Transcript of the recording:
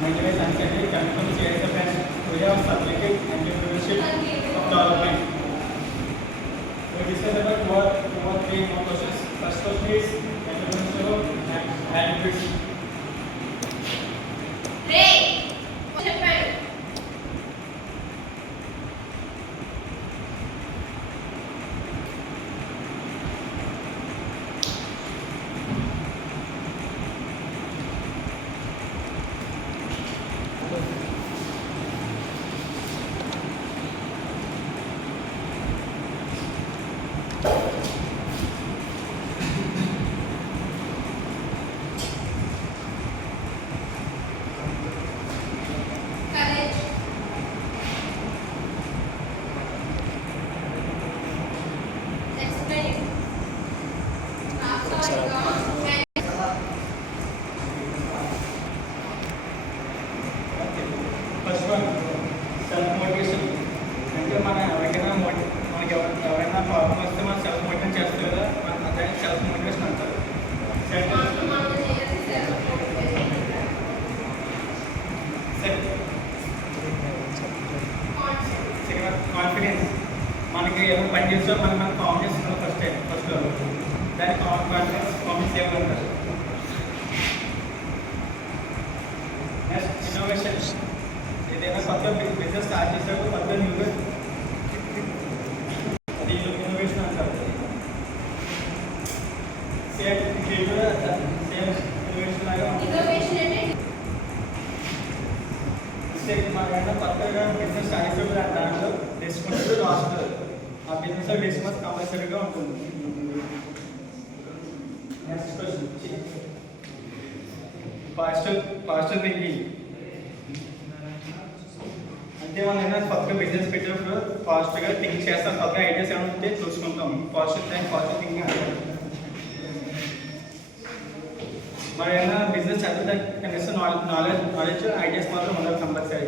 maintenance anxiety can become CSF and we have subjective entrepreneurship of development. We discuss about two or three more questions. First question is entrepreneurship and attributes. First one self motivation. అంటే మనకి ఎవరైనా ప్రాబ్లం వస్తే మనం self motivation చేస్తాం కదా, దాన్ని self motivation అంటారు. Second confidence. మనకి ఏమో పని చేస్తే మనకు కాన్ఫిడెన్స్ ఫస్ట్ దాన్ని కాన్ఫిడెన్స్ ఏమంటారు. Next innovation. ఏదైనా కొత్త బిజినెస్ స్టార్ట్ చేసేటప్పుడు కొత్త న్యూగా అది ఇన్నోవేషన్ అంటారు. సేమ్ ఇన్నోవేషన్ లాగా మన కొత్తగా బిజినెస్ స్టార్ట్ చేసేటప్పుడు దాంట్లో డిస్కౌంట్ లాస్ట్ ఆ బిజినెస్ డిస్కౌంట్ కంపల్సరీగా ఉంటుంది. Next question positive thinking. అంటే మనం ఏదైనా కొత్తగా బిజినెస్ పెట్టినప్పుడు పాజిటివ్గా థింక్ చేస్తాం, కొత్తగా ఐడియాస్ ఏమైనా ఉంటే చూసుకుంటాం. పాజిటివ్ థింకింగ్ అంటారు. మరి ఏమైనా బిజినెస్ చదివితే కనీసం నాలెడ్జ్ ఐడియాస్ మాత్రం ఉండాలి కంపల్సరీ.